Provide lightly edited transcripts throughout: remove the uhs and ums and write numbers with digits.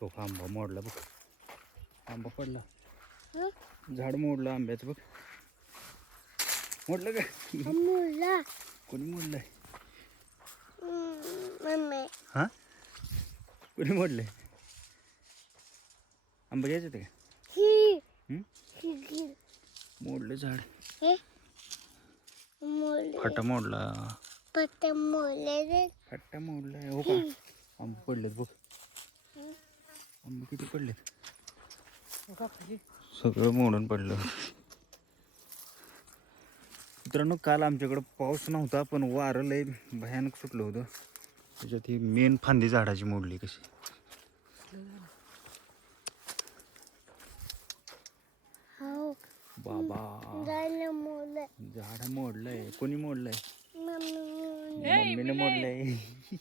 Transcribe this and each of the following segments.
तो आंबा मोडला बघ. आंबा पडला. झाड मोडलं आंब्याचं बघ. मोडलं का? मोडला. कोणी मोडलंय? मम्मी. हा कोणी मोडलंय? आंबा घ्यायचं ते का? मोडलं झाड. फटा मोडला. फटा मोडले. फट्टा मोडलाय. हो का? आंबे पडलेत बघ. आंबे किती पडलेत? सगळं मोडून पडलं. मित्रांनो, काल आमच्याकडं पाऊस नव्हता पण वारं लय भयानक सुटलं होतं. त्याच्यात ही मेन फांदी झाडाची मोडली कशी. बाबा झाड मोडलंय. कोणी मोडलंय? मम्मीने मोडलंय.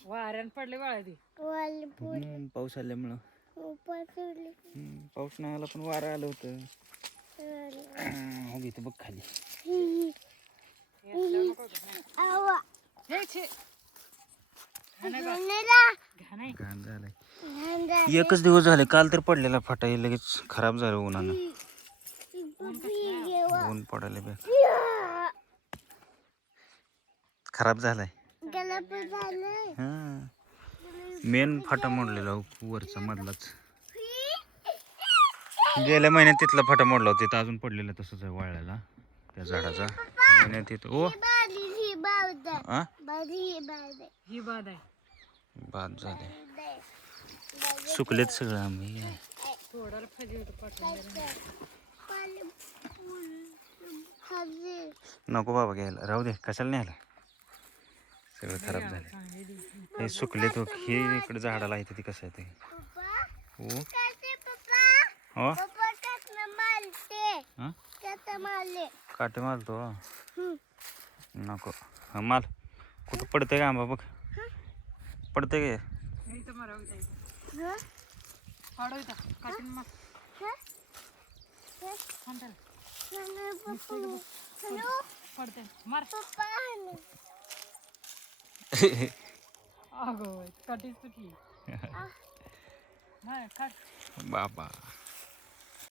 वाऱ्यान पडले बाळा ती. पाऊस आल्यामुळं. पाऊस नाही आला पण वारं आलं होतं. हो इथं बघ खाली. घाण झालंय. एकच दिवस झाले. काल तर पडलेला फटा लगेच खराब झालं उन्हानं. ऊन पडायला बे खराब झालाय. हा मेन फाटा मोडलेला वरचा मधलाच. गेल्या महिन्यात तिथला फाटा मोडला होता. तिथं अजून पडलेला तसंच आहे वाळलेला त्या झाडाचा. महिन्यात तिथं ओ ही बाद आहे. बाद झाले. सुकलेत सगळं आम्ही. थोडा फजी नको बाबा घ्यायला. राहू दे. कशाला न्यायला. सगळं खराब झालं. हे सुकले तो. हे इकडे झाडाला येते ती कसं आहे ते. हो हो काटे मारतो. नको. हा माल कुठं पडतंय का आंबा बघ. पडतंय का? काटी सुटली. बाबा